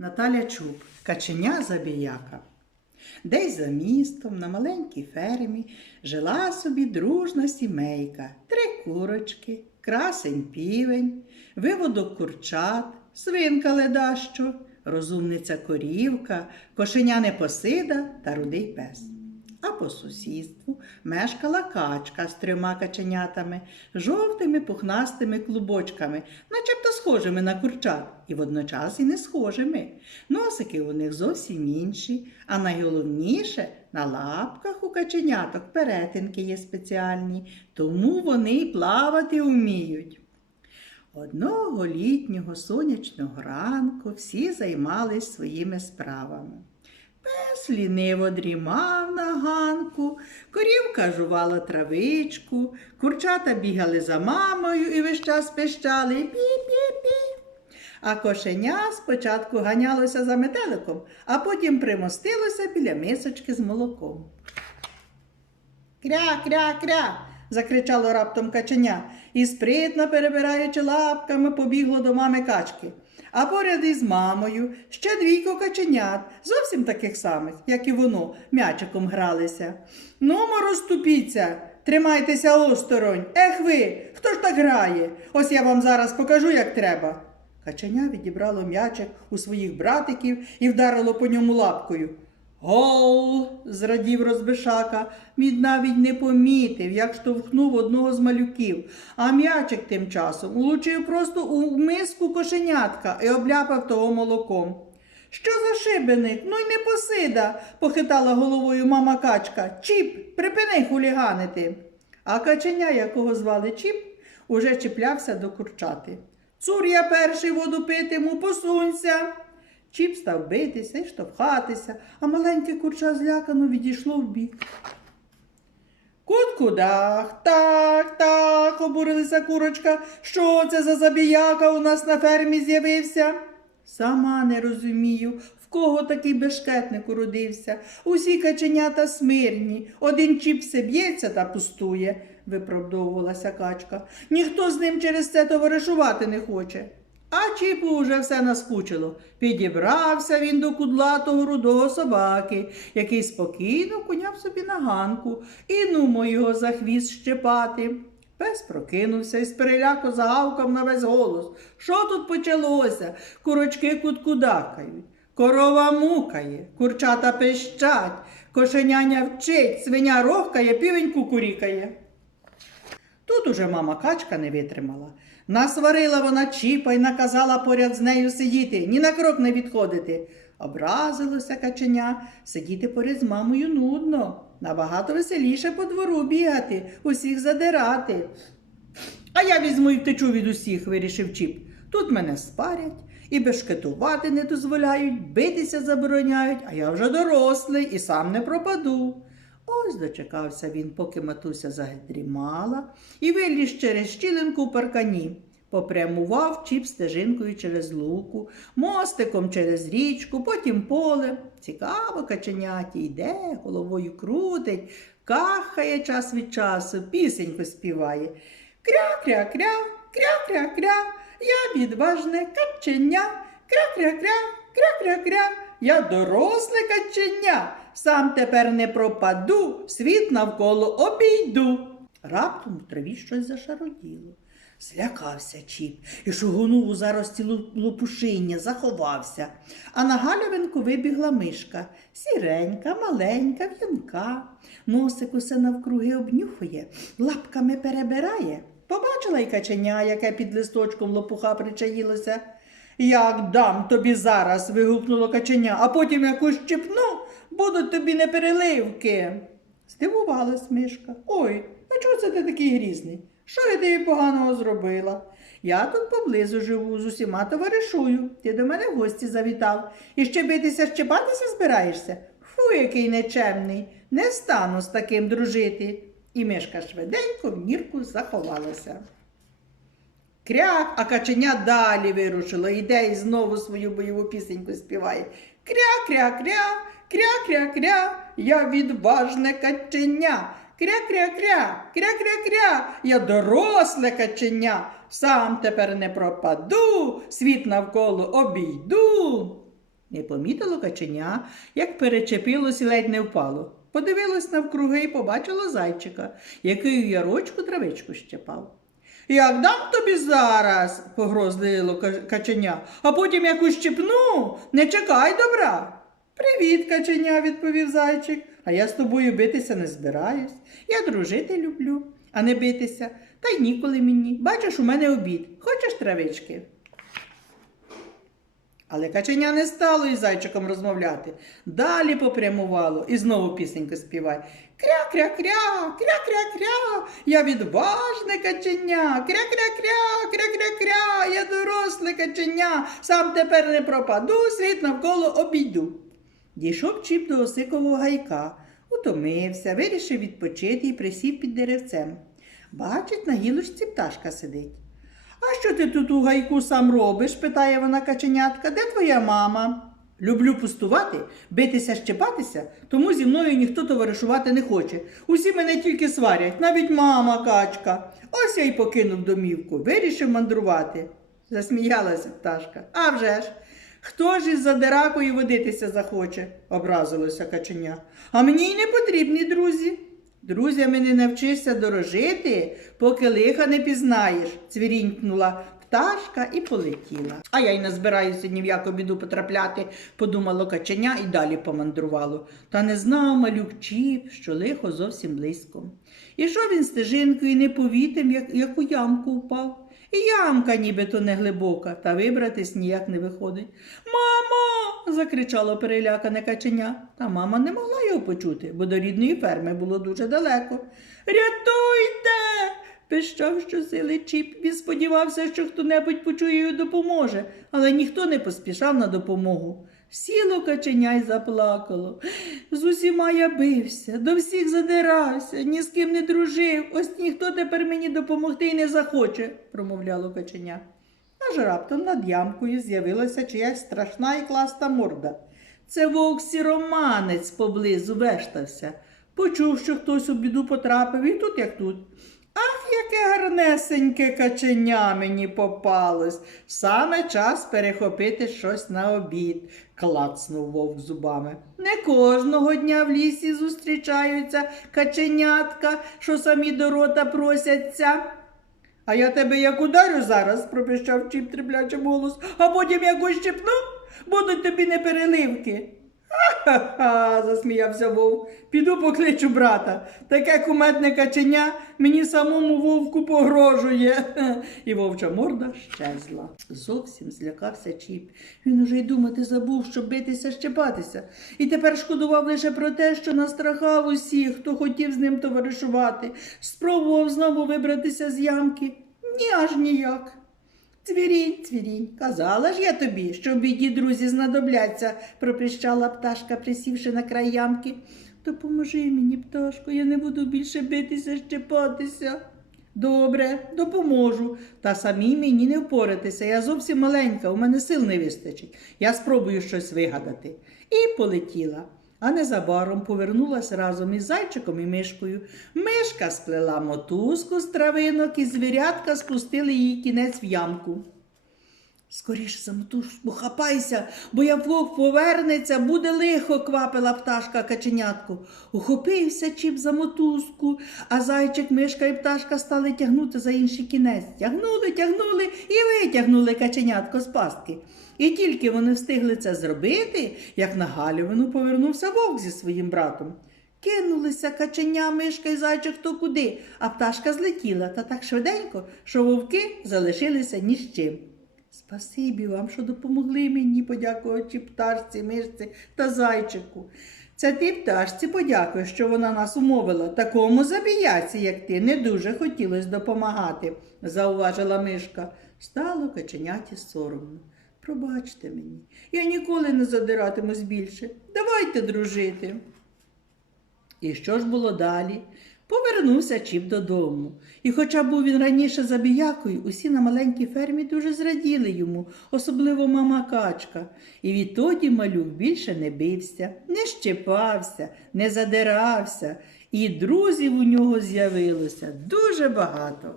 Наталя Чуб, каченя забіяка. Десь за містом на маленькій фермі жила собі дружна сімейка, три курочки, красень півень, виводок курчат, свинка ледащо, розумниця корівка, кошеня непосида та рудий пес. А по сусідству мешкала качка з трьома каченятами, жовтими пухнастими клубочками, начебто схожими на курчат, і водночас і не схожими. Носики у них зовсім інші, а найголовніше на лапках у каченяток перетинки є спеціальні, тому вони й плавати вміють. Одного літнього сонячного ранку всі займались своїми справами. Пес ліниво дрімав на ганку, корівка жувала травичку, курчата бігали за мамою і весь час пищали пі-пі-пі. А кошеня спочатку ганялося за метеликом, а потім примостилося біля мисочки з молоком. Кря, кря, кря. закричало раптом каченя і, спритно перебираючи лапками, побігло до мами качки. А поряд із мамою ще двійко каченят, зовсім таких самих, як і воно, м'ячиком гралися. Нумо розступіться, тримайтеся осторонь. Ех ви, хто ж так грає? Ось я вам зараз покажу, як треба. Каченя відібрало м'ячик у своїх братиків і вдарило по ньому лапкою. Гол! зрадів розбишака. Він навіть не помітив, як штовхнув одного з малюків, а м'ячик тим часом улучив просто у миску кошенятка і обляпав того молоком. Що за шибеник? Ну й не посида, похитала головою мама качка. Чіп, припини хуліганити. А каченя, якого звали Чіп, уже чіплявся до курчати. Цур я перший воду питиму, посунься. Чіп став битися і штовхатися, а маленьке курча злякано відійшло вбік. Кут-кудах, так, так, обурилася курочка. Що це за забіяка у нас на фермі з'явився? Сама не розумію, в кого такий бешкетник уродився. Усі каченята смирні, один чіп все б'ється та пустує, виправдовувалася качка. Ніхто з ним через це товаришувати не хоче. А чіпу уже все наскучило. Підібрався він до кудлатого рудого собаки, який спокійно куняв собі на ганку, і нумо його за хвіст щепати. Пес прокинувся і з переляку загавкав на весь голос. Що тут почалося? Курочки куткудакають, корова мукає, курчата пищать, кошеняня вчить, свиня рохкає, півень кукурікає. Тут уже мама качка не витримала. Насварила вона чіпа й наказала поряд з нею сидіти, ні на крок не відходити. Образилося каченя, сидіти поряд з мамою нудно. Набагато веселіше по двору бігати, усіх задирати. А я візьму і втечу від усіх, вирішив чіп. Тут мене спарять і бешкетувати не дозволяють, битися забороняють, а я вже дорослий і сам не пропаду. Ось дочекався він, поки матуся задрімала, і виліз через щілинку у паркані. Попрямував чіп стежинкою через луку, мостиком через річку, потім поле. Цікаво каченяті йде, головою крутить, кахає час від часу, пісеньку співає. Кря-кря-кря, кря-кря-кря, я відважне каченя, кря-кря-кря, кря-кря-кря, я доросле каченя, сам тепер не пропаду, світ навколо обійду. Раптом у траві щось зашароділо. Злякався чіп і шугонув у зарості лопушиння, заховався. А на галявинку вибігла мишка, сіренька, маленька, в'юнка. Носик усе навкруги обнюхує, лапками перебирає. Побачила й каченя, яке під листочком лопуха причаїлося. Як дам тобі зараз, вигукнуло каченя, а потім якусь чіпну, будуть тобі непереливки. Здивувалась мишка. Ой, а чого це ти такий грізний? Що я тобі поганого зробила? Я тут поблизу живу, з усіма товаришую. Ти до мене в гості завітав. І ще битися, щепатися збираєшся? Фу, який нечемний. Не стану з таким дружити. І мишка швиденько в нірку заховалася. Кряк, а каченя далі вирушило, йде і знову свою бойову пісеньку співає. Кря-кря-кря, кря-кря-кря, я відважне каченя. Кря-кря-кря, кря-кря-кря, я доросле каченя. Сам тепер не пропаду, світ навколо обійду. Не помітило каченя, як перечепилось і ледь не впало. Подивилось навкруги і побачило зайчика, який у ярочку травичку щепав. Як дам тобі зараз, погрозливо каченя, а потім як ущипну, не чекай добра. Привіт, каченя, відповів зайчик. А я з тобою битися не збираюсь. Я дружити люблю, а не битися. Та й ніколи мені. Бачиш, у мене обід. Хочеш травички? Але каченя не стало із зайчиком розмовляти. Далі попрямувало і знову пісеньку співай. Кря-кря-кря, кря-кря-кря, я відважне каченя, кря-кря-кря, кря-кря-кря, я доросле каченя, сам тепер не пропаду, світ навколо обійду. Дійшов чіп до осикового гайка, утомився, вирішив відпочити і присів під деревцем. Бачить, на гілочці пташка сидить. А що ти тут у гайку сам робиш? питає вона каченятка. Де твоя мама? Люблю пустувати, битися, щепатися, тому зі мною ніхто товаришувати не хоче. Усі мене тільки сварять, навіть мама качка. Ось я й покинув домівку, вирішив мандрувати. Засміялася пташка. А вже ж. Хто ж із задиракою водитися захоче? образилося каченя. А мені й не потрібні друзі. Друзями не навчишся дорожити, поки лиха не пізнаєш, цвірінькнула пташка і полетіла. А я й не збираюся ні в яку біду потрапляти, подумало каченя і далі помандрувало. Та не знав малюк Чіп, що лихо зовсім близько. Ішов він стежинкою і не повітив, як, як у ямку впав. І ямка нібито не глибока, та вибратись ніяк не виходить. Мамо. закричало перелякане каченя. Та мама не могла його почути, бо до рідної ферми було дуже далеко. Рятуйте. Пищав щосили Чіп. Він сподівався, що хто-небудь почує і допоможе, але ніхто не поспішав на допомогу. Сіло каченя й заплакало. З усіма я бився, до всіх задирався, ні з ким не дружив. Ось ніхто тепер мені допомогти й не захоче, промовляло каченя. Аж раптом над ямкою з'явилася чиясь страшна і класта морда. Це вовк сіроманець поблизу вештався. Почув, що хтось у біду потрапив, і тут як тут. Ах, яке гарнесеньке каченя мені попалось. Саме час перехопити щось на обід, клацнув вовк зубами. Не кожного дня в лісі зустрічаються каченятка, що самі до рота просяться. А я тебе як ударю зараз, пропищав чіп триплячим голос, а потім якось щепну, будуть тобі не переливки. Ха-ха, засміявся вовк. Піду покличу брата. Таке куметне каченя мені самому вовку погрожує. І вовча морда щезла. Зовсім злякався чіп. Він уже й думати забув, щоб битися, щепатися. І тепер шкодував лише про те, що настрахав усіх, хто хотів з ним товаришувати. Спробував знову вибратися з ямки. Ні аж ніяк. Цвірінь, цвірінь, казала ж я тобі, що в біді друзі знадобляться, пропищала пташка, присівши на край ямки. Допоможи мені, пташко, я не буду більше битися, щепатися. Добре, допоможу. Та самій мені не впоратися. Я зовсім маленька, у мене сил не вистачить. Я спробую щось вигадати. І полетіла. А незабаром повернулась разом із зайчиком і мишкою. Мишка сплела мотузку з травинок, і звірятка спустили її кінець в ямку. Скоріше за мотузку хапайся, бо як вовк повернеться, буде лихо, квапила пташка каченятку. Ухопився чіп за мотузку, а зайчик, мишка і пташка стали тягнути за інший кінець. Тягнули, тягнули і витягнули каченятко з пастки. І тільки вони встигли це зробити, як на галявину повернувся вовк зі своїм братом. Кинулися каченя, мишка і зайчик хто куди, а пташка злетіла та так швиденько, що вовки залишилися ні з чим. Спасибі вам, що допомогли мені, подякувачи пташці, мишці та зайчику. Це ти пташці подякуй, що вона нас умовила. Такому забіяці, як ти, не дуже хотілося допомагати, зауважила мишка. Стало каченяті соромно. Пробачте мені, я ніколи не задиратимусь більше. Давайте дружити. І що ж було далі? Повернувся Чіп додому. І хоча був він раніше забіякою, усі на маленькій фермі дуже зраділи йому, особливо мама качка. І відтоді малюк більше не бився, не щепався, не задирався, і друзів у нього з'явилося дуже багато.